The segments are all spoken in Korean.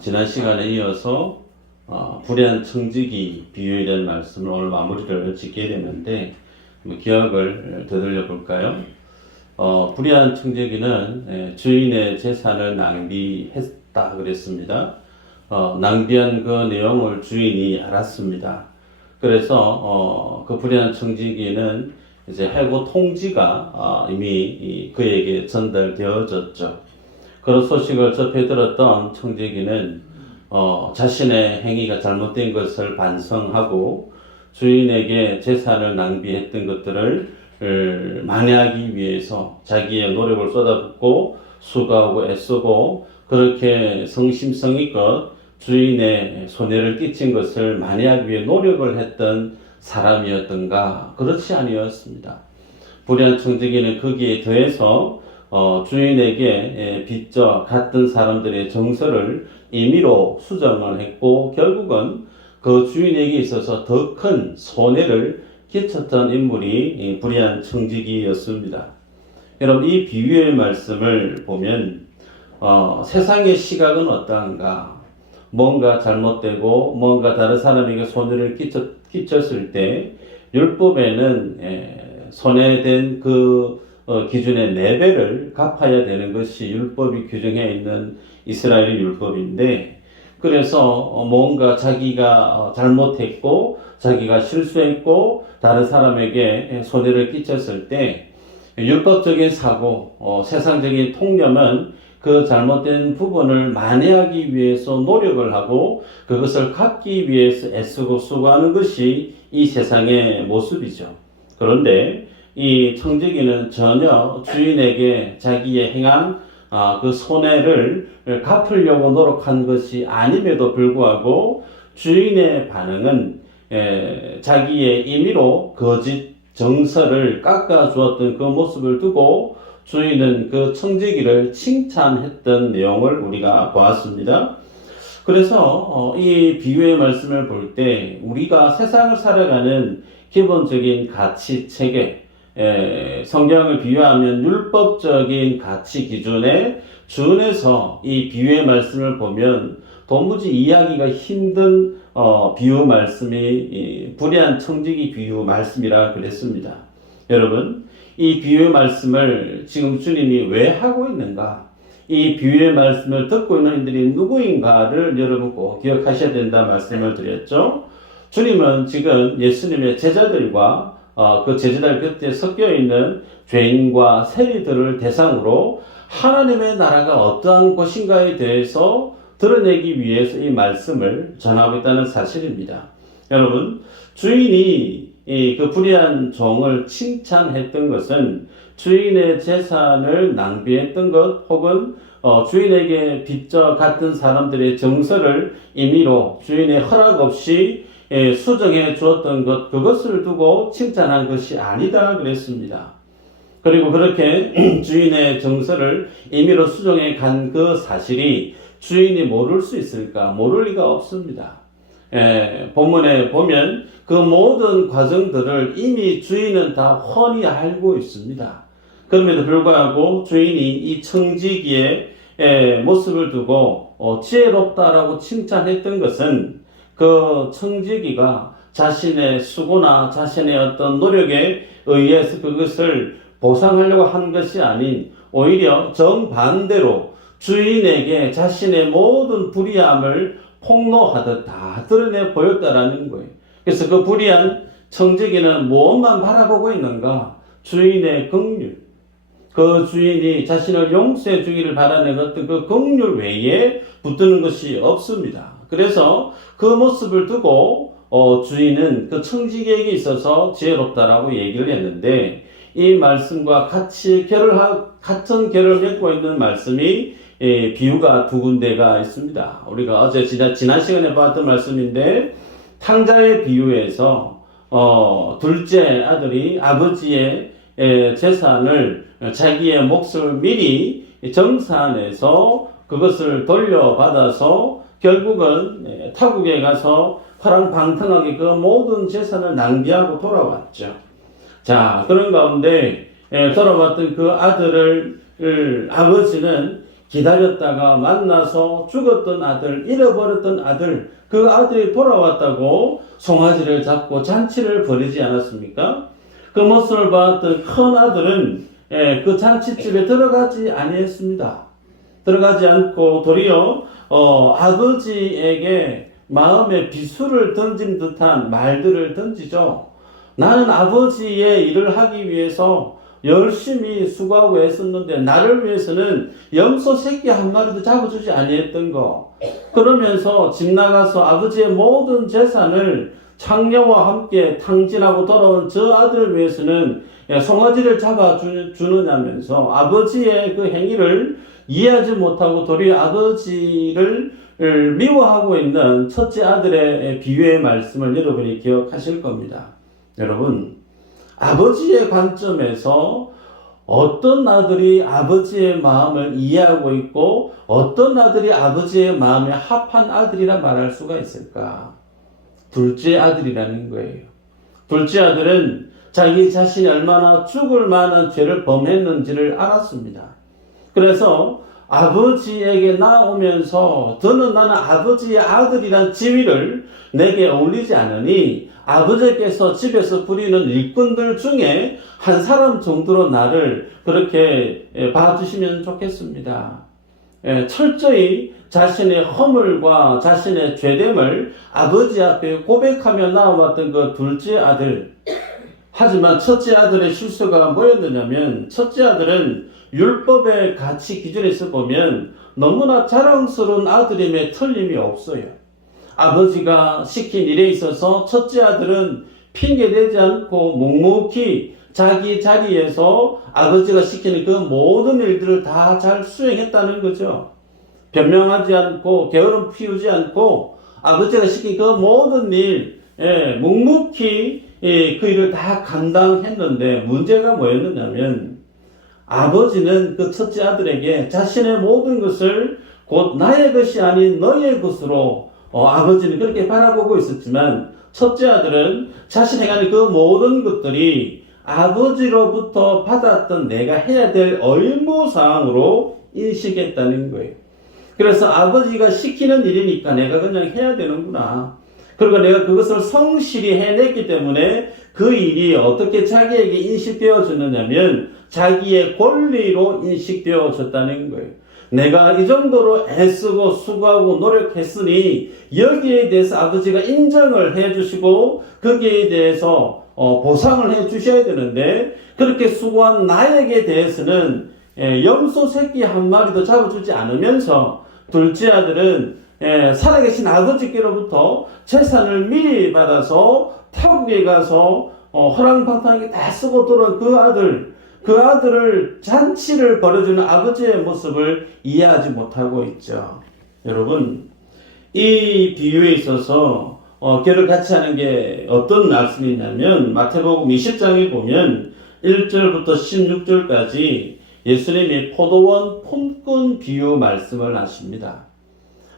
지난 시간에 이어서 불의한 청지기 비유에 대한 말씀을 오늘 마무리를 짓게 되는데 기억을 되돌려 볼까요? 불의한 청지기는 주인의 재산을 낭비했다 그랬습니다. 낭비한 그 내용을 주인이 알았습니다. 그래서 그 불의한 청지기는 이제 해고 통지가 이미 그에게 전달되어졌죠. 그런 소식을 접해 들었던 청지기는 자신의 행위가 잘못된 것을 반성하고 주인에게 재산을 낭비했던 것들을 만회하기 위해서 자기의 노력을 쏟아붓고 수고하고 애쓰고 그렇게 성심성의껏 주인의 손해를 끼친 것을 만회하기 위해 노력을 했던 사람이었던가? 그렇지 아니었습니다. 불의한 청지기는 거기에 더해서 주인에게 빚져 갔던 사람들의 정서를 임의로 수정을 했고 결국은 그 주인에게 있어서 더 큰 손해를 끼쳤던 인물이 불의한 청지기였습니다. 여러분, 이 비유의 말씀을 보면 세상의 시각은 어떠한가? 뭔가 잘못되고 뭔가 다른 사람에게 손해를 끼쳤을 때 율법에는 손해된 그 기준의 4배를 갚아야 되는 것이 율법이 규정해 있는 이스라엘의 율법인데, 그래서 뭔가 자기가 잘못했고 자기가 실수했고 다른 사람에게 손해를 끼쳤을 때 율법적인 사고, 세상적인 통념은 그 잘못된 부분을 만회하기 위해서 노력을 하고 그것을 갚기 위해서 애쓰고 수고하는 것이 이 세상의 모습이죠. 그런데 이 청지기는 전혀 주인에게 자기의 행한 그 손해를 갚으려고 노력한 것이 아님에도 불구하고 주인의 반응은 자기의 임의로 거짓 정서를 깎아주었던 그 모습을 두고 주인은 그 청지기를 칭찬했던 내용을 우리가 보았습니다. 그래서 이 비유의 말씀을 볼 때 우리가 세상을 살아가는 기본적인 가치 체계, 성경을 비유하면 율법적인 가치 기준에 준해서 이 비유의 말씀을 보면 도무지 이해하기가 힘든 비유 말씀이 불의한 청지기 비유 말씀이라 그랬습니다. 여러분, 이 비유의 말씀을 지금 주님이 왜 하고 있는가? 이 비유의 말씀을 듣고 있는 이들이 누구인가를 여러분 꼭 기억하셔야 된다 말씀을 드렸죠. 주님은 지금 예수님의 제자들과 그 제자들 곁에 섞여 있는 죄인과 세리들을 대상으로 하나님의 나라가 어떠한 것인가에 대해서 드러내기 위해서 이 말씀을 전하고 있다는 사실입니다. 여러분, 주인이 그 불의한 종을 칭찬했던 것은 주인의 재산을 낭비했던 것 혹은 주인에게 빚져 갔던 사람들의 정서를 임의로 주인의 허락 없이 수정해 주었던 것, 그것을 두고 칭찬한 것이 아니다 그랬습니다. 그리고 그렇게 주인의 정서를 임의로 수정해 간 그 사실이 주인이 모를 수 있을까? 모를 리가 없습니다. 본문에 보면 그 모든 과정들을 이미 주인은 다 훤히 알고 있습니다. 그럼에도 불구하고 주인이 이 청지기의 모습을 두고 지혜롭다라고 칭찬했던 것은 그 청지기가 자신의 수고나 자신의 어떤 노력에 의해서 그것을 보상하려고 한 것이 아닌 오히려 정반대로 주인에게 자신의 모든 불의함을 폭로하듯 다 드러내 보였다라는 거예요. 그래서 그 불의한 청지기는 무엇만 바라보고 있는가? 주인의 긍휼. 그 주인이 자신을 용서해 주기를 바라는 어떤 그 긍휼 외에 붙드는 것이 없습니다. 그래서 그 모습을 두고 주인은 그 청지기에게 있어서 지혜롭다라고 얘기를 했는데, 이 말씀과 같은 결을 맺고 있는 말씀이 비유가 두 군데가 있습니다. 우리가 어제 지난 시간에 봤던 말씀인데, 탕자의 비유에서 둘째 아들이 아버지의 재산을 자기의 몫을 미리 정산해서 그것을 돌려받아서 결국은 타국에 가서 화랑방탕하게 그 모든 재산을 낭비하고 돌아왔죠. 자, 그런 가운데 돌아왔던 그 아들을 아버지는 기다렸다가 만나서 죽었던 아들, 잃어버렸던 아들, 그 아들이 돌아왔다고 송아지를 잡고 잔치를 벌이지 않았습니까? 그 모습을 봤던 큰 아들은 그 잔치집에 들어가지 아니했습니다. 들어가지 않고 도리어 아버지에게 마음의 비수를 던진 듯한 말들을 던지죠. 나는 아버지의 일을 하기 위해서 열심히 수고하고 애썼는데 나를 위해서는 염소 새끼 한 마리도 잡아주지 아니했던 거. 그러면서 집 나가서 아버지의 모든 재산을 창녀와 함께 탕진하고 돌아온 저 아들을 위해서는 송아지를 잡아주느냐면서 아버지의 그 행위를 이해하지 못하고 도리어 아버지를 미워하고 있는 첫째 아들의 비유의 말씀을 여러분이 기억하실 겁니다. 여러분, 아버지의 관점에서 어떤 아들이 아버지의 마음을 이해하고 있고 어떤 아들이 아버지의 마음에 합한 아들이라 말할 수가 있을까? 둘째 아들이라는 거예요. 둘째 아들은 자기 자신이 얼마나 죽을 만한 죄를 범했는지를 알았습니다. 그래서 아버지에게 나오면서 나는 아버지의 아들이란 지위를 내게 어울리지 않으니 아버지께서 집에서 부리는 일꾼들 중에 한 사람 정도로 나를 그렇게 봐주시면 좋겠습니다. 철저히 자신의 허물과 자신의 죄됨을 아버지 앞에 고백하며 나와왔던 그 둘째 아들. 하지만 첫째 아들의 실수가 뭐였느냐면 첫째 아들은 율법의 가치 기준에서 보면 너무나 자랑스러운 아들임에 틀림이 없어요. 아버지가 시킨 일에 있어서 첫째 아들은 핑계대지 않고 묵묵히 자기 자리에서 아버지가 시키는 그 모든 일들을 다 잘 수행했다는 거죠. 변명하지 않고 게으름 피우지 않고 아버지가 시킨 그 모든 일 묵묵히 그 일을 다 감당했는데 문제가 뭐였느냐면 아버지는 그 첫째 아들에게 자신의 모든 것을 곧 나의 것이 아닌 너의 것으로 아버지는 그렇게 바라보고 있었지만 첫째 아들은 자신에게 하는 그 모든 것들이 아버지로부터 받았던 내가 해야 될 의무사항으로 인식했다는 거예요. 그래서 아버지가 시키는 일이니까 내가 그냥 해야 되는구나. 그리고 내가 그것을 성실히 해냈기 때문에 그 일이 어떻게 자기에게 인식되어졌느냐면 자기의 권리로 인식되어졌다는 거예요. 내가 이 정도로 애쓰고 수고하고 노력했으니 여기에 대해서 아버지가 인정을 해주시고 거기에 대해서 보상을 해주셔야 되는데 그렇게 수고한 나에게 대해서는 염소 새끼 한 마리도 잡아주지 않으면서 둘째 아들은 살아계신 아버지께로부터 재산을 미리 받아서 타국에 가서 허랑방탕하게 다 쓰고 들어온 그 아들을 잔치를 벌여주는 아버지의 모습을 이해하지 못하고 있죠. 여러분, 이 비유에 있어서 결을 같이 하는 게 어떤 말씀이냐면 마태복음 20장에 보면 1절부터 16절까지 예수님이 포도원 품꾼 비유 말씀을 하십니다.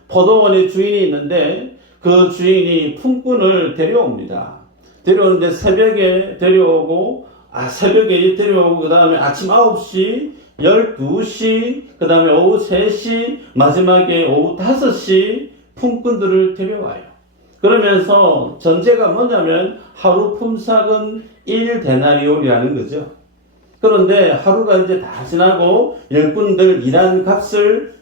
포도원에 주인이 있는데 그 주인이 품꾼을 데려옵니다. 데려오는데 새벽에 데려오고 그 다음에 아침 9시, 12시, 그 다음에 오후 3시, 마지막에 오후 5시 품꾼들을 데려와요. 그러면서 전제가 뭐냐면 하루 품삯은 1데나리온이라는 거죠. 그런데 하루가 이제 다 지나고 일꾼들 일한 값을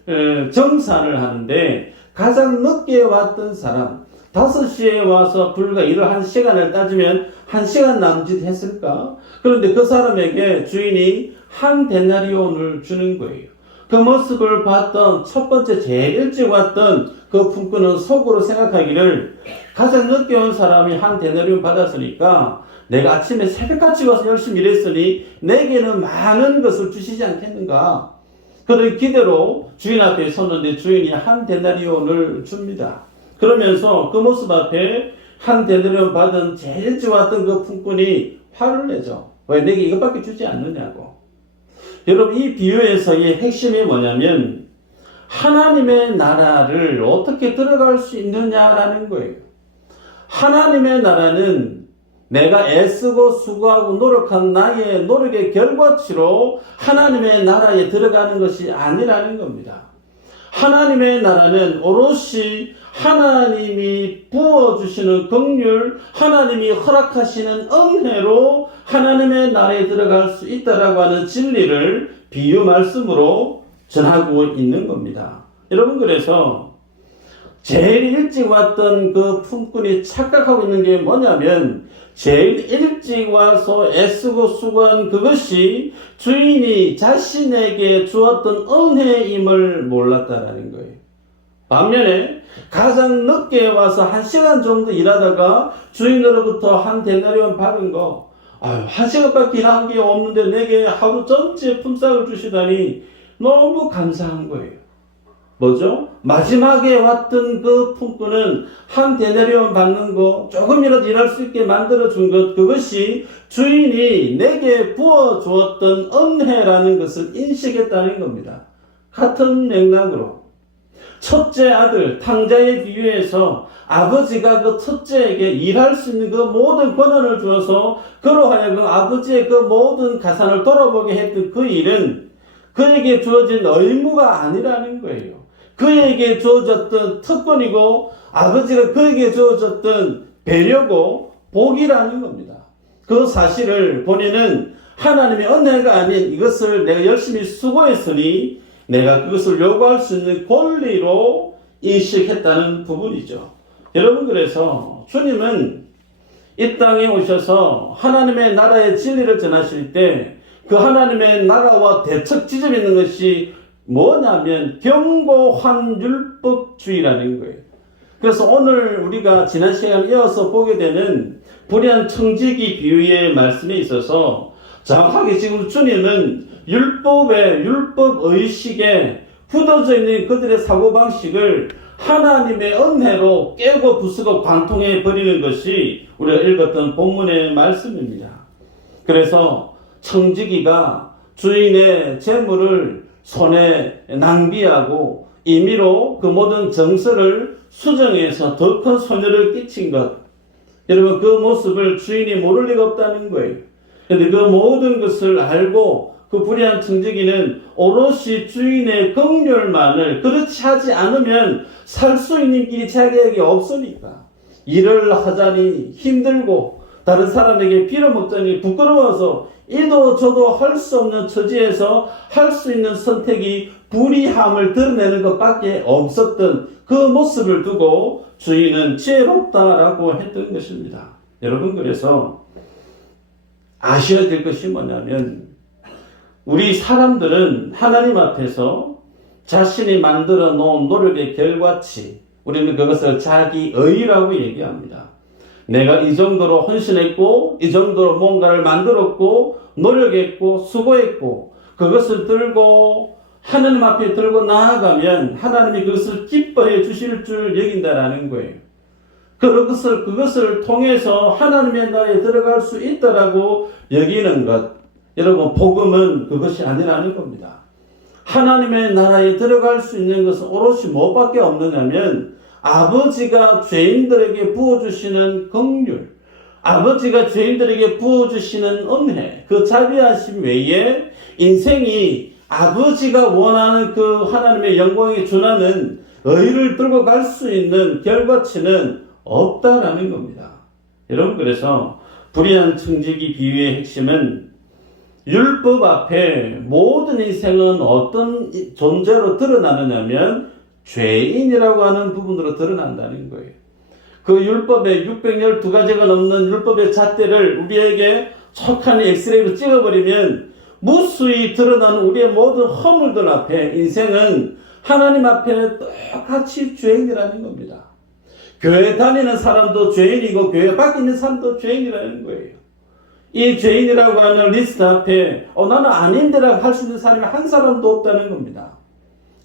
정산을 하는데 가장 늦게 왔던 사람 5시에 와서 불과 일을 1시간을 따지면 1시간 남짓 했을까? 그런데 그 사람에게 주인이 1데나리온을 주는 거예요. 그 모습을 봤던 첫 번째 제일 일찍 왔던 그 품꾼은 속으로 생각하기를 가장 늦게 온 사람이 1데나리온 받았으니까 내가 아침에 새벽같이 와서 열심히 일했으니 내게는 많은 것을 주시지 않겠는가? 그런 기대로 주인 앞에 섰는데 주인이 1데나리온을 줍니다. 그러면서 그 모습 앞에 1데나리온 받은 제일 일찍 왔던 그 품꾼이 화를 내죠. 왜 내게 이것밖에 주지 않느냐고. 여러분, 이 비유에서의 핵심이 뭐냐면 하나님의 나라를 어떻게 들어갈 수 있느냐라는 거예요. 하나님의 나라는 내가 애쓰고 수고하고 노력한 나의 노력의 결과치로 하나님의 나라에 들어가는 것이 아니라는 겁니다. 하나님의 나라는 오롯이 하나님이 부어주시는 긍휼, 하나님이 허락하시는 은혜로 하나님의 나라에 들어갈 수 있다라고 하는 진리를 비유 말씀으로 전하고 있는 겁니다. 여러분, 그래서 제일 일찍 왔던 그 품꾼이 착각하고 있는 게 뭐냐면, 제일 일찍 와서 애쓰고 수고한 그것이 주인이 자신에게 주었던 은혜임을 몰랐다라는 거예요. 반면에 가장 늦게 와서 1시간 정도 일하다가 주인으로부터 한 데나리온 받은 거, 1시간밖에 일한 게 없는데 내게 하루 전체 품삯을 주시다니 너무 감사한 거예요. 뭐죠? 마지막에 왔던 그 품꾼은 한 데나리온 받는 거, 조금이라도 일할 수 있게 만들어준 것, 그것이 주인이 내게 부어주었던 은혜라는 것을 인식했다는 겁니다. 같은 맥락으로 첫째 아들 탕자에 비유해서 아버지가 그 첫째에게 일할 수 있는 그 모든 권한을 주어서 그로 하여금 아버지의 그 모든 가산을 돌아보게 했던 그 일은 그에게 주어진 의무가 아니라는 거예요. 그에게 주어졌던 특권이고 아버지가 그에게 주어졌던 배려고 복이라는 겁니다. 그 사실을 본인은 하나님의 은혜가 아닌 이것을 내가 열심히 수고했으니 내가 그것을 요구할 수 있는 권리로 인식했다는 부분이죠. 여러분, 그래서 주님은 이 땅에 오셔서 하나님의 나라의 진리를 전하실 때 그 하나님의 나라와 대척 지점이 있는 것이 뭐냐면 경고한 율법주의라는 거예요. 그래서 오늘 우리가 지난 시간에 이어서 보게 되는 불의한 청지기 비유의 말씀에 있어서 정확하게 지금 주님은 율법의식에 굳어져 있는 그들의 사고방식을 하나님의 은혜로 깨고 부수고 관통해 버리는 것이 우리가 읽었던 본문의 말씀입니다. 그래서 청지기가 주인의 재물을 손에 낭비하고 임의로 그 모든 정서를 수정해서 더 큰 손해를 끼친 것, 여러분, 그 모습을 주인이 모를 리가 없다는 거예요. 그런데 그 모든 것을 알고 그 불의한 청지기는 오롯이 주인의 긍휼만을, 그렇지 하지 않으면 살 수 있는 길이 자기에게 없으니까 일을 하자니 힘들고 다른 사람에게 빌어먹자니 부끄러워서 이도 저도 할 수 없는 처지에서 할 수 있는 선택이 불의함을 드러내는 것밖에 없었던 그 모습을 두고 주인은 지혜롭다라고 했던 것입니다. 여러분, 그래서 아셔야 될 것이 뭐냐면, 우리 사람들은 하나님 앞에서 자신이 만들어 놓은 노력의 결과치, 우리는 그것을 자기의라고 얘기합니다. 내가 이 정도로 헌신했고, 이 정도로 뭔가를 만들었고, 노력했고, 수고했고, 그것을 들고 하나님 앞에 들고 나아가면 하나님이 그것을 기뻐해 주실 줄 여긴다라는 거예요. 그것을 통해서 하나님의 나라에 들어갈 수 있다라고 여기는 것. 여러분, 복음은 그것이 아니라는 겁니다. 하나님의 나라에 들어갈 수 있는 것은 오롯이 뭐밖에 없느냐면 아버지가 죄인들에게 부어주시는 긍휼, 아버지가 죄인들에게 부어주시는 은혜, 그 자비하심 외에 인생이 아버지가 원하는 그 하나님의 영광에 준하는 의를 들고 갈 수 있는 결과치는 없다라는 겁니다. 여러분, 그래서 불의한 청지기 비유의 핵심은 율법 앞에 모든 인생은 어떤 존재로 드러나느냐면 죄인이라고 하는 부분으로 드러난다는 거예요. 그 율법의 612가지가 넘는 율법의 잣대를 우리에게 척하니 엑스레이로 찍어버리면 무수히 드러나는 우리의 모든 허물들 앞에 인생은 하나님 앞에 똑같이 죄인이라는 겁니다. 교회 다니는 사람도 죄인이고 교회 밖에 있는 사람도 죄인이라는 거예요. 이 죄인이라고 하는 리스트 앞에 나는 아닌데라고 할 수 있는 사람이 한 사람도 없다는 겁니다.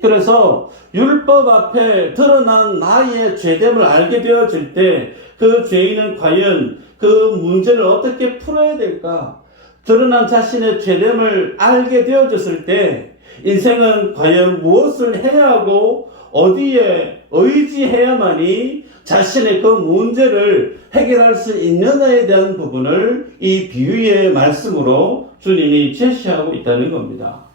그래서 율법 앞에 드러난 나의 죄됨을 알게 되어질 때 그 죄인은 과연 그 문제를 어떻게 풀어야 될까? 드러난 자신의 죄됨을 알게 되어졌을 때 인생은 과연 무엇을 해야 하고 어디에 의지해야만이 자신의 그 문제를 해결할 수 있느냐에 대한 부분을 이 비유의 말씀으로 주님이 제시하고 있다는 겁니다.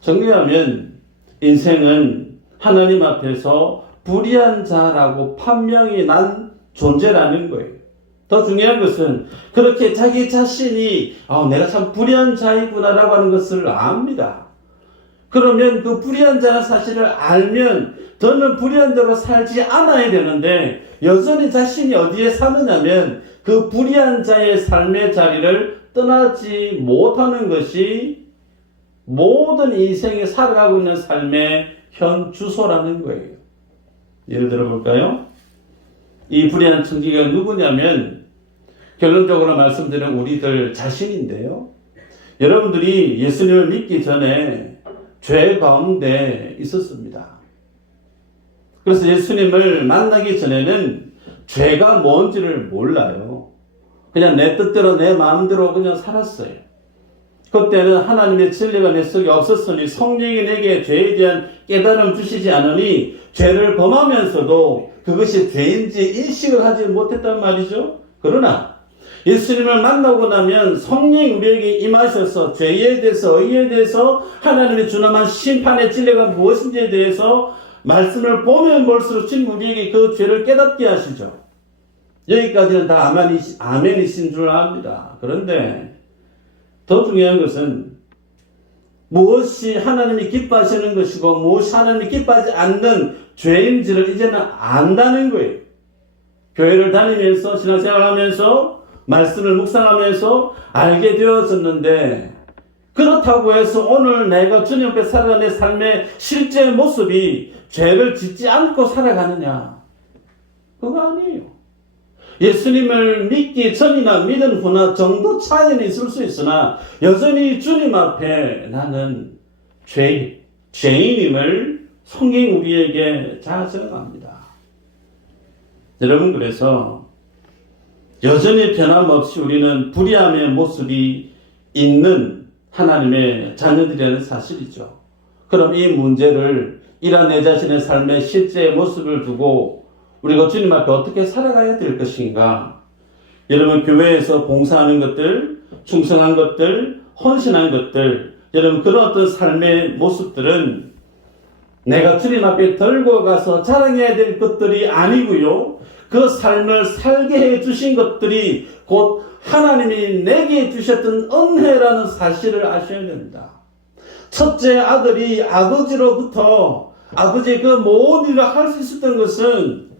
정리하면 인생은 하나님 앞에서 불의한 자라고 판명이 난 존재라는 거예요. 더 중요한 것은 그렇게 자기 자신이 내가 참 불의한 자이구나라고 하는 것을 압니다. 그러면 그 불의한 자의 사실을 알면 더는 불의한 대로 살지 않아야 되는데 여전히 자신이 어디에 사느냐면 그 불의한 자의 삶의 자리를 떠나지 못하는 것이 모든 인생에 살아가고 있는 삶의 현 주소라는 거예요. 예를 들어 볼까요? 이 불의한 청지기가 누구냐면 결론적으로 말씀드리는 우리들 자신인데요. 여러분들이 예수님을 믿기 전에 죄 가운데 있었습니다. 그래서 예수님을 만나기 전에는 죄가 뭔지를 몰라요. 그냥 내 뜻대로 내 마음대로 그냥 살았어요. 그때는 하나님의 진리가 내 속에 없었으니 성령이 내게 죄에 대한 깨달음 주시지 않으니 죄를 범하면서도 그것이 죄인지 인식을 하지 못했단 말이죠. 그러나 예수님을 만나고 나면 성령이 우리에게 임하셔서 죄에 대해서 의에 대해서 하나님의 준엄한 심판의 진리가 무엇인지에 대해서 말씀을 보면 볼수록 주님 우리에게 그 죄를 깨닫게 하시죠. 여기까지는 다 아멘이신 줄 압니다. 그런데 더 중요한 것은 무엇이 하나님이 기뻐하시는 것이고 무엇이 하나님이 기뻐하지 않는 죄인지를 이제는 안다는 거예요. 교회를 다니면서 신앙생활하면서 말씀을 묵상하면서 알게 되어졌는데 그렇다고 해서 오늘 내가 주님 앞에 살아가는 내 삶의 실제 모습이 죄를 짓지 않고 살아가느냐? 그거 아니에요. 예수님을 믿기 전이나 믿은 후나 정도 차이는 있을 수 있으나 여전히 주님 앞에 나는 죄인임을 성경이 우리에게 자정합니다. 여러분 그래서 여전히 변함없이 우리는 불의함의 모습이 있는 하나님의 자녀들이라는 사실이죠. 그럼 이 문제를 이런 내 자신의 삶의 실제 모습을 두고 우리가 주님 앞에 어떻게 살아가야 될 것인가? 여러분 교회에서 봉사하는 것들, 충성한 것들, 헌신한 것들, 여러분 그런 어떤 삶의 모습들은 내가 주님 앞에 들고 가서 자랑해야 될 것들이 아니고요. 그 삶을 살게 해 주신 것들이 곧 하나님이 내게 주셨던 은혜라는 사실을 아셔야 됩니다. 첫째 아들이 아버지로부터 아버지의 그 모든 일을 할 수 있었던 것은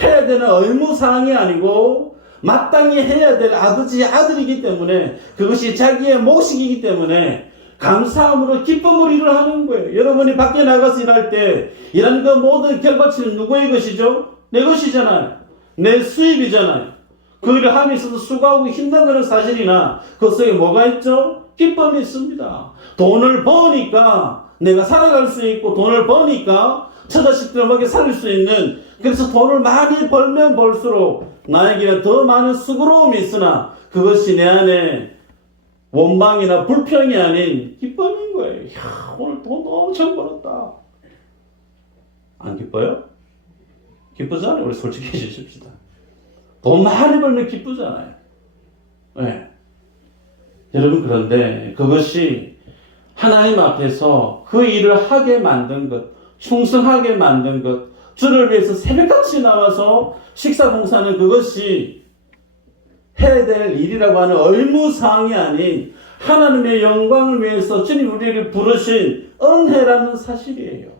해야 되는 의무사항이 아니고 마땅히 해야 될 아버지의 아들이기 때문에 그것이 자기의 몫이기 때문에 감사함으로 기쁨으로 일을 하는 거예요. 여러분이 밖에 나가서 일할 때 일하는 그 모든 결과치는 누구의 것이죠? 내 것이잖아요. 내 수입이잖아요. 그 일을 함에 있어서 수고하고 힘든 것은 사실이나 그 속에 뭐가 있죠? 기쁨이 있습니다. 돈을 버니까 내가 살아갈 수 있고 돈을 버니까 처자식들을 먹여 살릴 수 있는 그래서 돈을 많이 벌면 벌수록 나에게는 더 많은 수고로움이 있으나 그것이 내 안에 원망이나 불평이 아닌 기쁨인 거예요. 이야, 오늘 돈 엄청 벌었다. 안 기뻐요? 기쁘잖아요. 우리 솔직히 해주십시다. 돈 많이 벌면 기쁘잖아요. 네. 여러분 그런데 그것이 하나님 앞에서 그 일을 하게 만든 것, 충성하게 만든 것, 주를 위해서 새벽같이 나와서 식사봉사는 그것이 해야 될 일이라고 하는 의무사항이 아닌 하나님의 영광을 위해서 주님 우리를 부르신 은혜라는 사실이에요.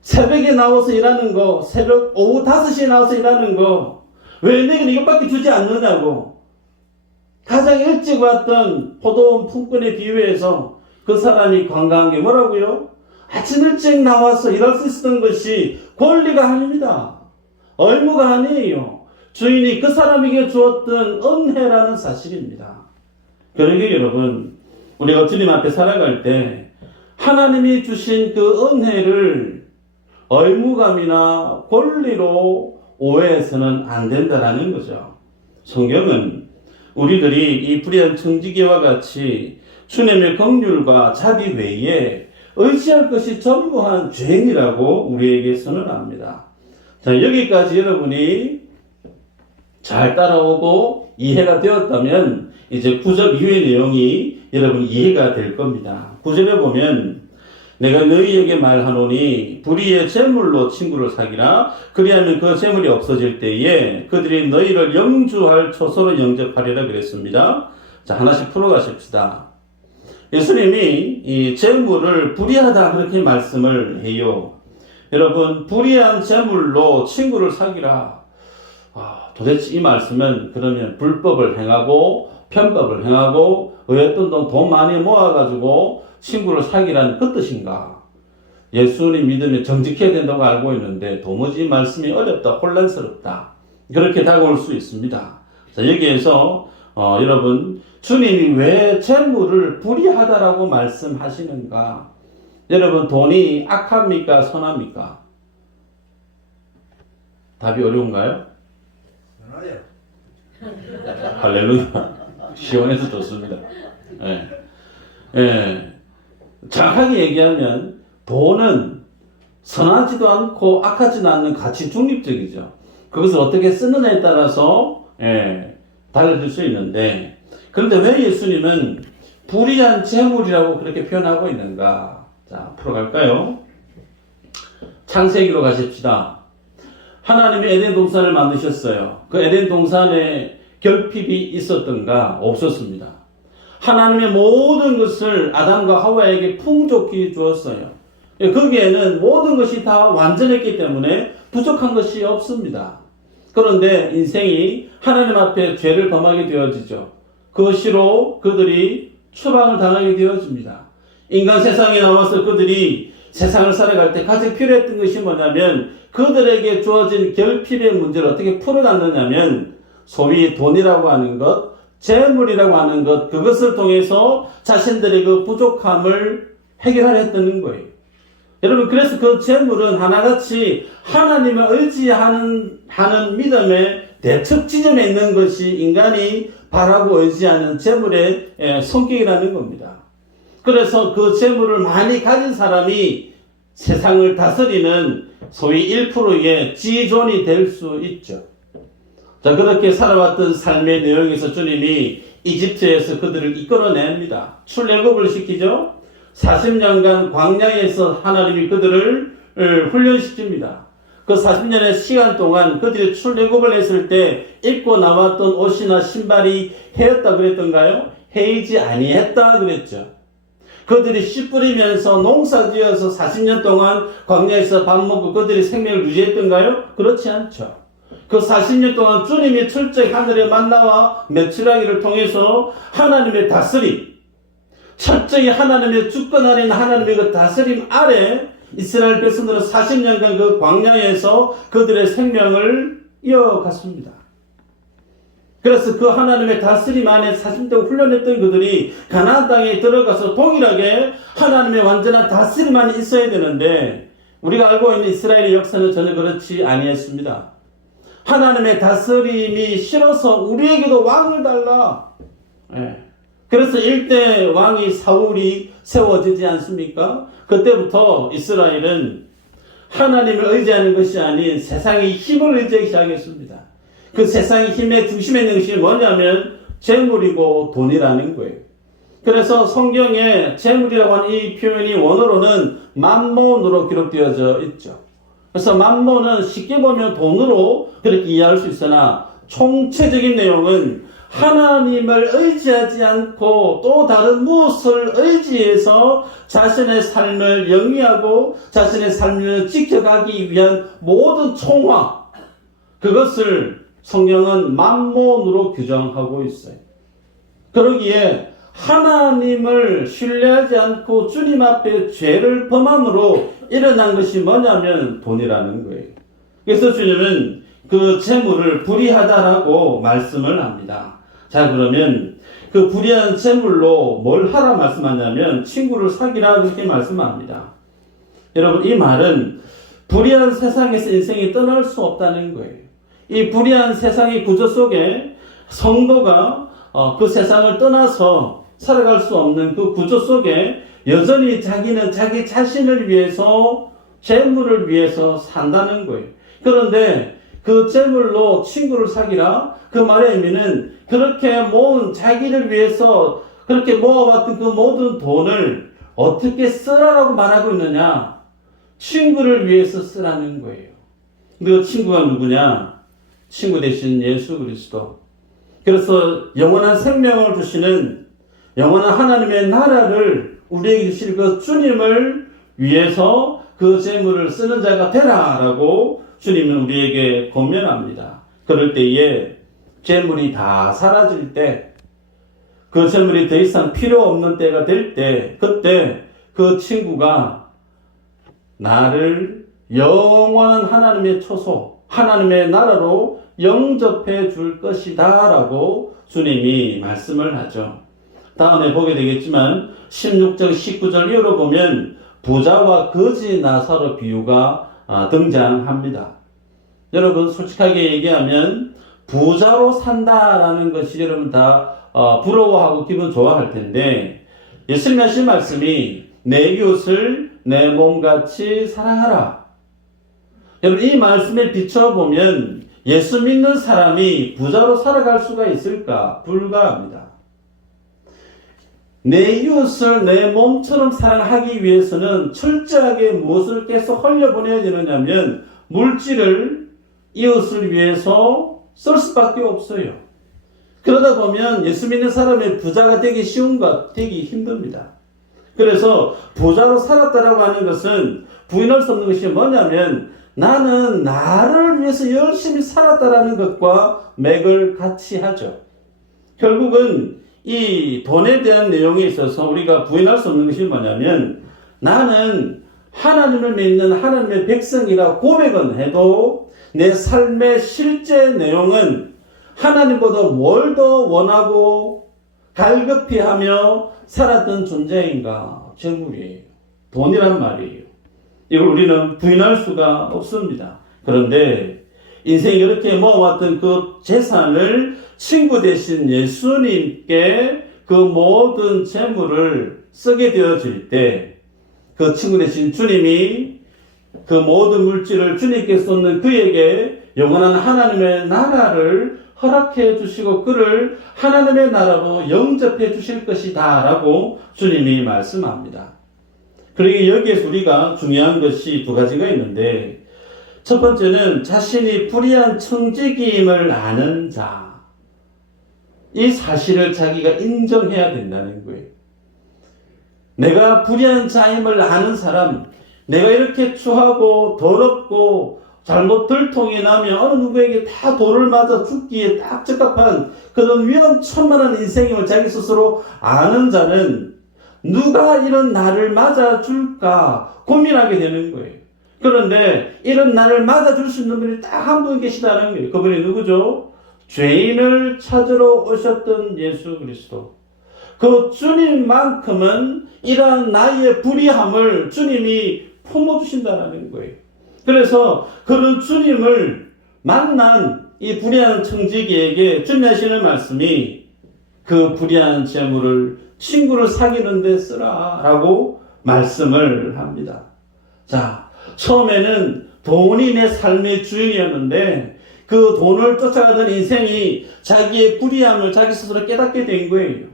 새벽에 나와서 일하는 거, 새벽 오후 5시에 나와서 일하는 거, 왜 내게 이것밖에 주지 않느냐고. 가장 일찍 왔던 포도원 품꾼에 비유해서 그 사람이 관광한 게 뭐라고요? 아침 일찍 나와서 일할 수 있었던 것이 권리가 아닙니다. 의무가 아니에요. 주인이 그 사람에게 주었던 은혜라는 사실입니다. 그러게 여러분, 우리가 주님 앞에 살아갈 때 하나님이 주신 그 은혜를 의무감이나 권리로 오해해서는 안 된다는 거죠. 성경은 우리들이 이 불의한 청지기와 같이 주님의 긍휼과 자비 외에 의지할 것이 전무한 죄인이라고 우리에게 선언합니다. 자, 여기까지 여러분이 잘 따라오고 이해가 되었다면 이제 9절 이후의 내용이 여러분 이해가 될 겁니다. 9절에 보면 내가 너희에게 말하노니 불의의 재물로 친구를 사귀라. 그리하면 그 재물이 없어질 때에 그들이 너희를 영주할 초소로 영접하리라 그랬습니다. 자, 하나씩 풀어가십시다. 예수님이 이 재물을 불의하다 그렇게 말씀을 해요. 여러분, 불의한 재물로 친구를 사귀라. 도대체 이 말씀은 그러면 불법을 행하고 편법을 행하고 어엿돈 돈 많이 모아가지고 친구를 사귀라는 그 뜻인가? 예수님 믿으면 정직해야 된다고 알고 있는데 도무지 말씀이 어렵다, 혼란스럽다. 그렇게 다가올 수 있습니다. 자, 여기에서 여러분, 주님이 왜 재물을 불의하다라고 말씀하시는가? 여러분, 돈이 악합니까? 선합니까? 답이 어려운가요? 선하요. 할렐루야. 시원해서 좋습니다. 예. 예. 정확하게 얘기하면 돈은 선하지도 않고 악하지도 않는 가치 중립적이죠. 그것을 어떻게 쓰느냐에 따라서 달라질 수 있는데, 그런데 왜 예수님은 불의한 재물이라고 그렇게 표현하고 있는가? 자, 풀어갈까요? 창세기로 가십시다. 하나님이 에덴 동산을 만드셨어요. 그 에덴 동산에 결핍이 있었던가? 없었습니다. 하나님의 모든 것을 아담과 하와에게 풍족히 주었어요. 거기에는 모든 것이 다 완전했기 때문에 부족한 것이 없습니다. 그런데 인생이 하나님 앞에 죄를 범하게 되어지죠. 그것으로 그들이 추방을 당하게 되어집니다. 인간 세상에 나와서 그들이 세상을 살아갈 때 가장 필요했던 것이 뭐냐면 그들에게 주어진 결핍의 문제를 어떻게 풀어갔느냐면 소위 돈이라고 하는 것, 재물이라고 하는 것, 그것을 통해서 자신들의 그 부족함을 해결하려 했다는 거예요. 여러분, 그래서 그 재물은 하나같이 하나님을 의지하는 믿음의 대척 지점에 있는 것이 인간이 바라고 의지하는 재물의 성격이라는 겁니다. 그래서 그 재물을 많이 가진 사람이 세상을 다스리는 소위 1%의 지존이 될 수 있죠. 자, 그렇게 살아왔던 삶의 내용에서 주님이 이집트에서 그들을 이끌어냅니다. 출애굽을 시키죠. 40년간 광야에서 하나님이 그들을 훈련시킵니다. 그 40년의 시간 동안 그들이 출애굽을 했을 때 입고 나왔던 옷이나 신발이 해였다 그랬던가요? 해이지 아니했다 그랬죠. 그들이 씨 뿌리면서 농사지어서 40년 동안 광야에서 밥 먹고 그들이 생명을 유지했던가요? 그렇지 않죠. 그 40년 동안 주님이 철저히 하늘의 만나와 메추라기를 통해서 하나님의 다스림, 철저히 하나님의 주권 아닌 하나님의 그 다스림 아래 이스라엘 백성들은 40년간 그 광야에서 그들의 생명을 이어갔습니다. 그래서 그 하나님의 다스림 안에 40년 훈련했던 그들이 가나안 땅에 들어가서 동일하게 하나님의 완전한 다스림 안에 있어야 되는데 우리가 알고 있는 이스라엘의 역사는 전혀 그렇지 아니했습니다. 하나님의 다스림이 싫어서 우리에게도 왕을 달라. 그래서 일대 왕이 사울이 세워지지 않습니까? 그때부터 이스라엘은 하나님을 의지하는 것이 아닌 세상의 힘을 의지하기 시작했습니다. 그 세상의 힘의 중심에 있는 것이 뭐냐면 재물이고 돈이라는 거예요. 그래서 성경에 재물이라고 하는 이 표현이 원어로는 맘몬으로 기록되어져 있죠. 그래서 맘몬은 쉽게 보면 돈으로 그렇게 이해할 수 있으나 총체적인 내용은 하나님을 의지하지 않고 또 다른 무엇을 의지해서 자신의 삶을 영위하고 자신의 삶을 지켜가기 위한 모든 총화, 그것을 성경은 맘몬으로 규정하고 있어요. 그러기에 하나님을 신뢰하지 않고 주님 앞에 죄를 범함으로 일어난 것이 뭐냐면 돈이라는 거예요. 그래서 주님은 그 재물을 불의하다라고 말씀을 합니다. 자, 그러면 그 불의한 재물로 뭘 하라 말씀하냐면 친구를 사귀라 그렇게 말씀합니다. 여러분, 이 말은 불의한 세상에서 인생이 떠날 수 없다는 거예요. 이 불의한 세상의 구조 속에 성도가 그 세상을 떠나서 살아갈 수 없는 그 구조 속에 여전히 자기는 자기 자신을 위해서, 재물을 위해서 산다는 거예요. 그런데 그 재물로 친구를 사귀라? 그 말의 의미는 그렇게 모은 자기를 위해서 그렇게 모아왔던 그 모든 돈을 어떻게 쓰라라고 말하고 있느냐? 친구를 위해서 쓰라는 거예요. 그 친구가 누구냐? 친구 대신 예수 그리스도. 그래서 영원한 생명을 주시는 영원한 하나님의 나라를 우리에게 주실 그 주님을 위해서 그 재물을 쓰는 자가 되라라고 주님은 우리에게 권면합니다. 그럴 때에 재물이 다 사라질 때, 그 재물이 더 이상 필요 없는 때가 될 때, 그때 그 친구가 나를 영원한 하나님의 초소, 하나님의 나라로 영접해 줄 것이다 라고 주님이 말씀을 하죠. 다음에 보게 되겠지만 16절 19절 이후로 보면 부자와 거지 나사로 비유가 등장합니다. 여러분 솔직하게 얘기하면 부자로 산다라는 것이 여러분 다 부러워하고 기분 좋아할 텐데, 예수님 하신 말씀이 내 이웃을 내 몸같이 사랑하라. 여러분 이 말씀에 비춰보면 예수 믿는 사람이 부자로 살아갈 수가 있을까? 불가합니다. 내 이웃을 내 몸처럼 사랑하기 위해서는 철저하게 무엇을 계속 흘려보내야 되느냐면 물질을 이웃을 위해서 쓸 수밖에 없어요. 그러다 보면 예수 믿는 사람의 부자가 되기 쉬운가? 되기 힘듭니다. 그래서 부자로 살았다라고 하는 것은 부인할 수 없는 것이 뭐냐면 나는 나를 위해서 열심히 살았다라는 것과 맥을 같이 하죠. 결국은 이 돈에 대한 내용에 있어서 우리가 부인할 수 없는 것이 뭐냐면 나는 하나님을 믿는 하나님의 백성이라 고백은 해도 내 삶의 실제 내용은 하나님보다 뭘 더 원하고 갈급히 하며 살았던 존재인가? 재물이에요. 돈이란 말이에요. 이걸 우리는 부인할 수가 없습니다. 그런데 인생이 이렇게 모아왔던 그 재산을 친구 대신 예수님께 그 모든 재물을 쓰게 되어질 때 그 친구 대신 주님이 그 모든 물질을 주님께 쏟는 그에게 영원한 하나님의 나라를 허락해 주시고 그를 하나님의 나라로 영접해 주실 것이다 라고 주님이 말씀합니다. 그러기에 여기에서 우리가 중요한 것이 두 가지가 있는데, 첫 번째는 자신이 불의한 청지기임을 아는 자, 이 사실을 자기가 인정해야 된다는 거예요. 내가 불의한 자임을 아는 사람, 내가 이렇게 추하고 더럽고 잘못 들통이 나면 어느 누구에게 다 돌을 맞아 죽기에 딱 적합한 그런 위험천만한 인생임을 자기 스스로 아는 자는 누가 이런 나를 맞아줄까 고민하게 되는 거예요. 그런데 이런 나를 맞아줄 수 있는 분이 딱 한 분 계시다는 거예요. 그분이 누구죠? 죄인을 찾으러 오셨던 예수 그리스도. 그 주님만큼은 이러한 나의 불의함을 주님이 품어주신다는 거예요. 그래서 그런 주님을 만난 이 불의한 청지기에게 주님 하시는 말씀이 그 불의한 재물을 친구를 사귀는 데 쓰라 라고 말씀을 합니다. 자, 처음에는 돈이 내 삶의 주인이었는데 그 돈을 쫓아가던 인생이 자기의 불의함을 자기 스스로 깨닫게 된 거예요.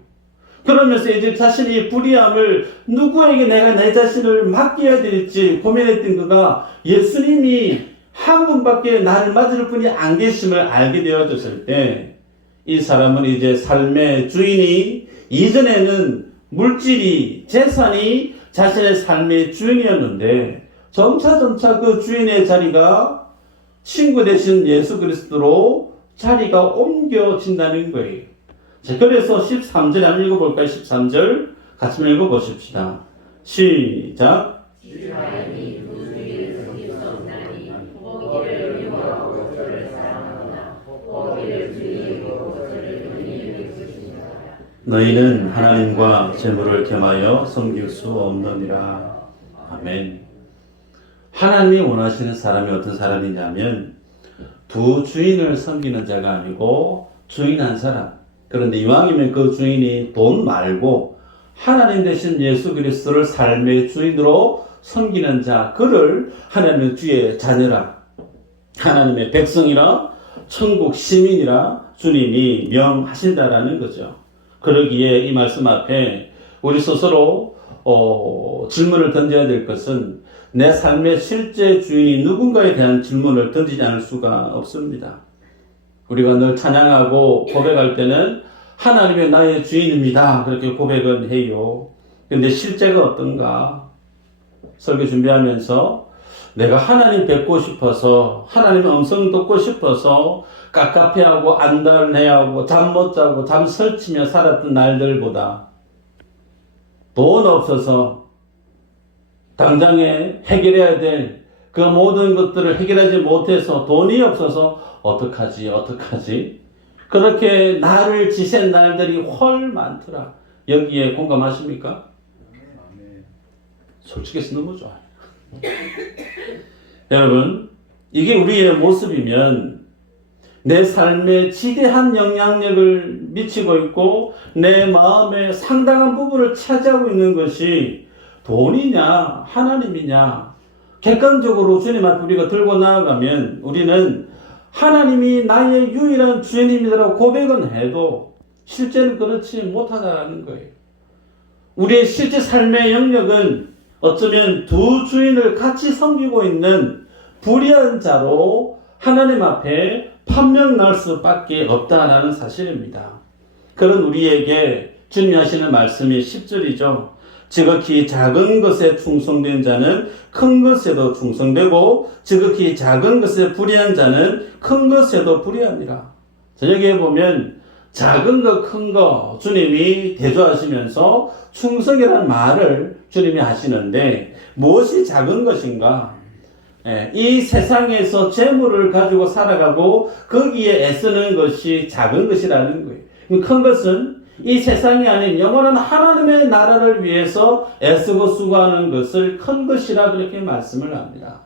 그러면서 이제 자신이 불의함을 누구에게 내가 내 자신을 맡겨야 될지 고민했던 그가 예수님이 한 분밖에 나를 맞을 분이 안 계심을 알게 되어졌을 때 이 사람은 이제 삶의 주인이, 이전에는 물질이, 재산이 자신의 삶의 주인이었는데 점차 그 주인의 자리가 친구 대신 예수 그리스도로 자리가 옮겨진다는 거예요. 자, 그래서 13절에 한번 읽어볼까요? 13절 같이 읽어보십시다. 시작. 너희는 하나님과 재물을 겸하여 섬길 수 없느니라. 아멘. 하나님이 원하시는 사람이 어떤 사람이냐면 두 주인을 섬기는 자가 아니고 주인 한 사람. 그런데 이왕이면 그 주인이 돈 말고 하나님 대신 예수 그리스도를 삶의 주인으로 섬기는 자, 그를 하나님의 주의 자녀라, 하나님의 백성이라, 천국 시민이라 주님이 명하신다라는 거죠. 그러기에 이 말씀 앞에 우리 스스로 질문을 던져야 될 것은 내 삶의 실제 주인이 누군가에 대한 질문을 던지지 않을 수가 없습니다. 우리가 늘 찬양하고 고백할 때는 하나님이 나의 주인입니다, 그렇게 고백은 해요. 근데 실제가 어떤가? 설교 준비하면서 내가 하나님 뵙고 싶어서, 하나님의 음성 듣고 싶어서 깝깝해하고 안달해하고 잠 못 자고 잠 설치며 살았던 날들보다 돈 없어서 당장에 해결해야 될 그 모든 것들을 해결하지 못해서 돈이 없어서 어떡하지? 그렇게 나를 지샌 날들이 훨 많더라. 여기에 공감하십니까? 솔직해서 너무 좋아요. 여러분, 이게 우리의 모습이면 내 삶에 지대한 영향력을 미치고 있고 내 마음의 상당한 부분을 차지하고 있는 것이 돈이냐 하나님이냐, 객관적으로 주님 앞에 우리가 들고 나아가면 우리는 하나님이 나의 유일한 주인입니다라고 고백은 해도 실제는 그렇지 못하다는 거예요. 우리의 실제 삶의 영역은 어쩌면 두 주인을 같이 섬기고 있는 불의한 자로 하나님 앞에 판명 날 수밖에 없다라는 사실입니다. 그런 우리에게 주님이 하시는 말씀이 10절이죠. 지극히 작은 것에 충성된 자는 큰 것에도 충성되고 지극히 작은 것에 불의한 자는 큰 것에도 불의하니라. 여기에 보면 작은 거 큰 거 주님이 대조하시면서 충성이라는 말을 주님이 하시는데 무엇이 작은 것인가? 이 세상에서 재물을 가지고 살아가고 거기에 애쓰는 것이 작은 것이라는 거예요. 큰 것은 이 세상이 아닌 영원한 하나님의 나라를 위해서 애쓰고 수고하는 것을 큰 것이라 그렇게 말씀을 합니다.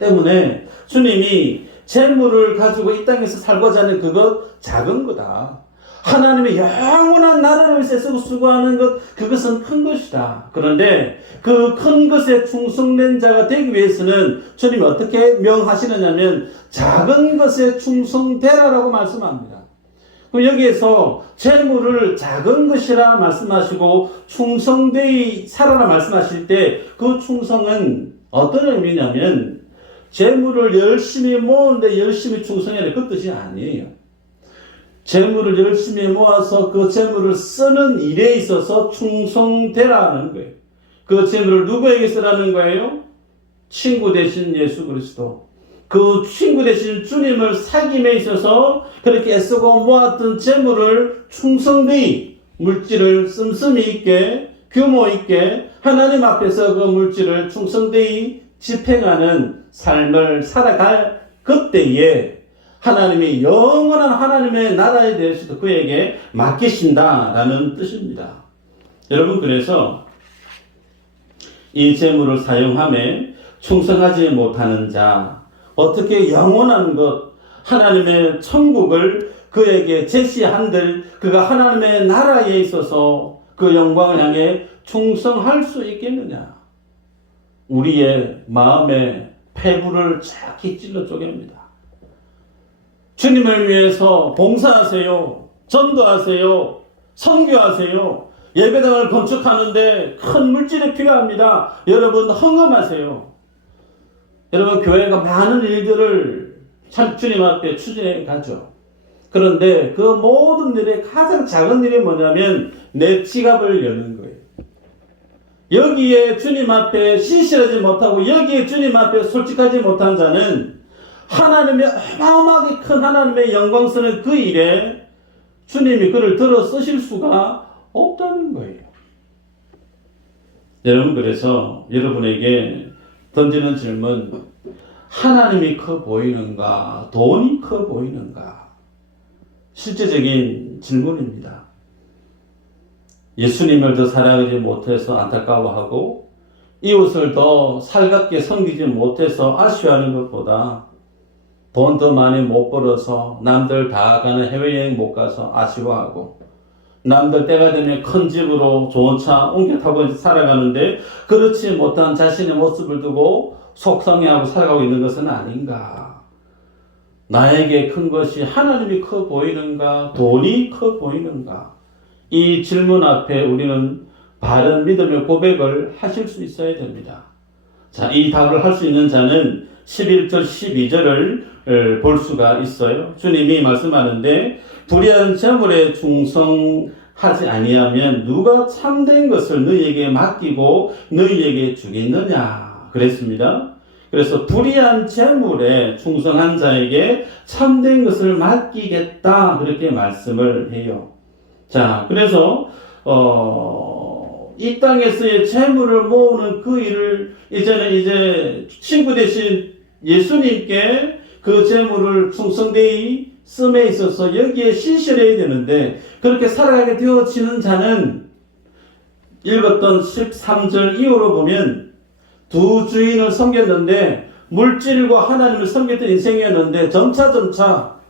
때문에 주님이 재물을 가지고 이 땅에서 살고자 하는 그것 작은 거다. 하나님의 영원한 나라를 위해서 애쓰고 수고하는 것, 그것은 큰 것이다. 그런데 그 큰 것에 충성된 자가 되기 위해서는 주님이 어떻게 명하시느냐면 작은 것에 충성되라라고 말씀합니다. 그럼 여기에서 재물을 작은 것이라 말씀하시고 충성되이 살아라 말씀하실 때 그 충성은 어떤 의미냐면 재물을 열심히 모으는데 열심히 충성해라, 그 뜻이 아니에요. 재물을 열심히 모아서 그 재물을 쓰는 일에 있어서 충성되라는 거예요. 그 재물을 누구에게 쓰라는 거예요? 친구 되신 예수 그리스도, 그 친구 되신 주님을 사귐에 있어서 그렇게 애쓰고 모았던 재물을 충성되이, 물질을 씀씀이 있게 규모 있게 하나님 앞에서 그 물질을 충성되이 집행하는 삶을 살아갈 그때에 하나님이 영원한 하나님의 나라에 대해서도 그에게 맡기신다라는 뜻입니다. 여러분, 그래서 이 재물을 사용함에 충성하지 못하는 자, 어떻게 영원한 것, 하나님의 천국을 그에게 제시한들 그가 하나님의 나라에 있어서 그 영광을 향해 충성할 수 있겠느냐? 우리의 마음의 폐부를 착히 찔러 쪼갭니다. 주님을 위해서 봉사하세요. 전도하세요. 선교하세요. 예배당을 건축하는데 큰 물질이 필요합니다. 여러분 헌금하세요. 여러분, 교회가 많은 일들을 주님 앞에 추진해 가죠. 그런데 그 모든 일의 가장 작은 일이 뭐냐면 내 지갑을 여는 거예요. 여기에 주님 앞에 신실하지 못하고 여기에 주님 앞에 솔직하지 못한 자는 하나님의 어마어마하게 큰 하나님의 영광스러운 그 일에 주님이 그를 들어 쓰실 수가 없다는 거예요. 여러분, 그래서 여러분에게 던지는 질문, 하나님이 커 보이는가? 돈이 커 보이는가? 실제적인 질문입니다. 예수님을 더 사랑하지 못해서 안타까워하고 이웃을 더 살갑게 섬기지 못해서 아쉬워하는 것보다 돈 더 많이 못 벌어서 남들 다 가는 해외여행 못 가서 아쉬워하고 남들 때가 되면 큰 집으로 좋은 차 옮겨 타고 살아가는데 그렇지 못한 자신의 모습을 두고 속상해하고 살아가고 있는 것은 아닌가? 나에게 큰 것이 하나님이 커 보이는가? 돈이 커 보이는가? 이 질문 앞에 우리는 바른 믿음의 고백을 하실 수 있어야 됩니다. 자, 이 답을 할 수 있는 자는 11절, 12절을 볼 수가 있어요. 주님이 말씀하는데 불의한 재물에 충성하지 아니하면 누가 참된 것을 너희에게 맡기고 너희에게 주겠느냐 그랬습니다. 그래서 불의한 재물에 충성한 자에게 참된 것을 맡기겠다 그렇게 말씀을 해요. 자, 그래서 이 땅에서의 재물을 모으는 그 일을 이제 친구 대신 예수님께 그 재물을 충성되이 씀에 있어서 여기에 신실해야 되는데 그렇게 살아가게 되어지는 자는 읽었던 13절 이후로 보면 두 주인을 섬겼는데 물질과 하나님을 섬겼던 인생이었는데 점차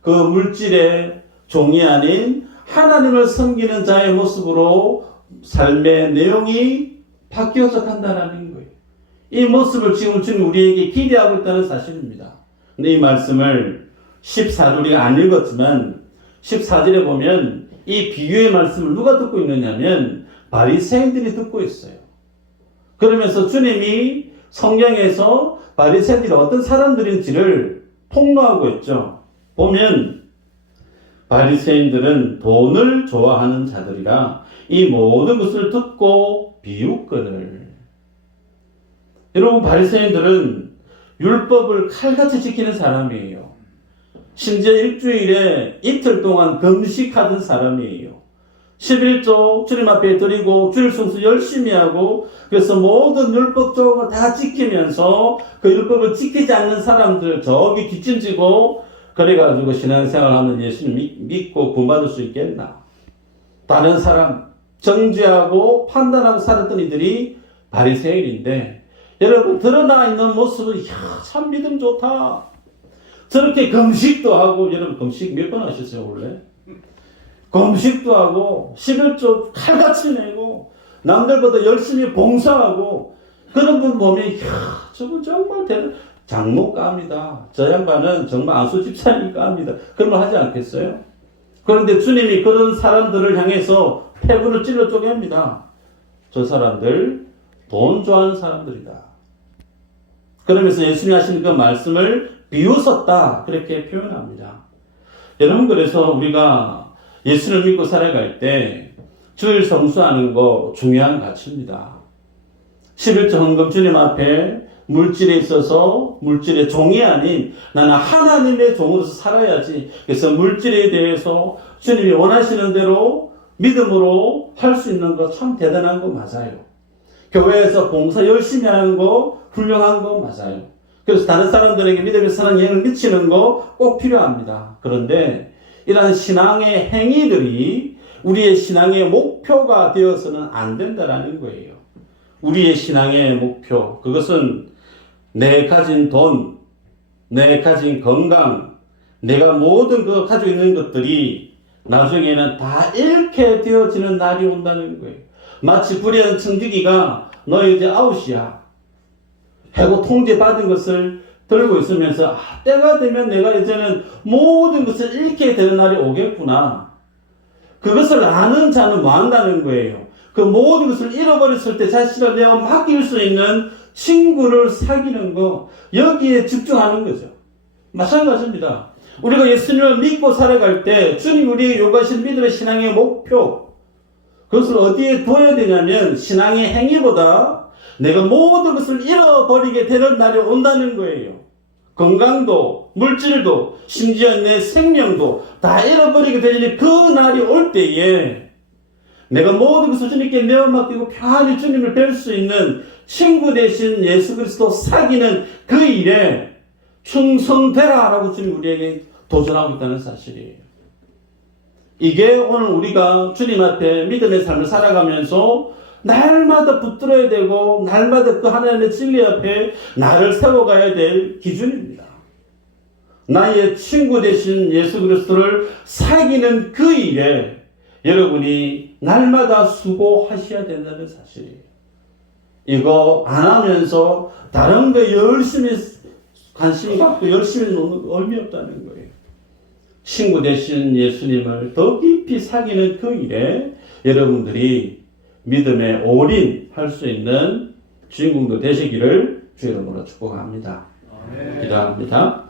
그 물질의 종이 아닌 하나님을 섬기는 자의 모습으로 삶의 내용이 바뀌어서 간다는 거예요. 이 모습을 지금 주님 우리에게 기대하고 있다는 사실입니다. 근데 이 말씀을 14절이 안 읽었지만 14절에 보면 이 비유의 말씀을 누가 듣고 있느냐면 바리새인들이 듣고 있어요. 그러면서 주님이 성경에서 바리새인들이 어떤 사람들인지를 폭로하고 있죠. 보면 바리새인들은 돈을 좋아하는 자들이라 이 모든 것을 듣고 비웃거늘. 여러분, 바리새인들은 율법을 칼같이 지키는 사람이에요. 심지어 일주일에 이틀 동안 금식하던 사람이에요. 11조 주님 앞에 드리고 주일 성수 열심히 하고 그래서 모든 율법적으로 다 지키면서 그 율법을 지키지 않는 사람들 저기 뒷짐지고 그래가지고 신앙생활하는 예수님 믿고 구원받을 수 있겠나? 다른 사람 정죄하고 판단하고 살았던 이들이 바리새인인데 여러분 드러나 있는 모습은 참 믿음 좋다. 저렇게 금식도 하고 여러분 금식 몇 번 하셨어요 원래? 금식도 하고 11조 칼같이 내고 남들보다 열심히 봉사하고 그런 분 보면 저분 정말 대단 장목가입니다. 저 양반은 정말 안수 집사니까 그런 말 하지 않겠어요? 그런데 주님이 그런 사람들을 향해서 폐부를 찔러 쪼갭니다. 저 사람들 돈 좋아하는 사람들이다. 그러면서 예수님이 하신 그 말씀을 비웃었다 그렇게 표현합니다. 여러분 그래서 우리가 예수를 믿고 살아갈 때 주일 성수하는 거 중요한 가치입니다. 11조 헌금 주님 앞에 물질에 있어서 물질의 종이 아닌 나는 하나님의 종으로서 살아야지. 그래서 물질에 대해서 주님이 원하시는 대로 믿음으로 할 수 있는 거 참 대단한 거 맞아요. 교회에서 봉사 열심히 하는 거 훌륭한 거 맞아요. 그래서 다른 사람들에게 믿음의 선한 영향을 미치는 거 꼭 필요합니다. 그런데 이러한 신앙의 행위들이 우리의 신앙의 목표가 되어서는 안 된다는 거예요. 우리의 신앙의 목표, 그것은 내 가진 돈, 내 가진 건강, 내가 모든 그 가지고 있는 것들이 나중에는 다 잃게 되어지는 날이 온다는 거예요. 마치 불의한 청지기가 너 이제 아웃이야 하고 통제받은 것을 들고 있으면서 때가 되면 내가 이제는 모든 것을 잃게 되는 날이 오겠구나. 그것을 아는 자는 뭐 한다는 거예요? 그 모든 것을 잃어버렸을 때 자신을 내가 맡길 수 있는 친구를 사귀는 거, 여기에 집중하는 거죠. 마찬가지입니다. 우리가 예수님을 믿고 살아갈 때 주님 우리에게 요구하신 믿음의 신앙의 목표, 그것을 어디에 둬야 되냐면 신앙의 행위보다 내가 모든 것을 잃어버리게 되는 날이 온다는 거예요. 건강도 물질도 심지어 내 생명도 다 잃어버리게 되는 그 날이 올 때에 내가 모든 것을 주님께 내어 맡기고 편안히 주님을 뵐 수 있는 친구 대신 예수 그리스도 사귀는 그 일에 충성되라라고 주님 우리에게 도전하고 있다는 사실이에요. 이게 오늘 우리가 주님 앞에 믿음의 삶을 살아가면서 날마다 붙들어야 되고 날마다 그 하나님의 진리 앞에 나를 세워가야 될 기준입니다. 나의 친구 되신 예수 그리스도를 사귀는 그 일에 여러분이 날마다 수고하셔야 된다는 사실이에요. 이거 안 하면서 다른 거 열심히 관심 갖고 열심히 노는 거 의미 없다는 거예요. 친구 되신 예수님을 더 깊이 사귀는 그 일에 여러분들이 믿음에 올인할 수 있는 주인공도 되시기를 주의 이름으로 축복합니다. 기도합니다.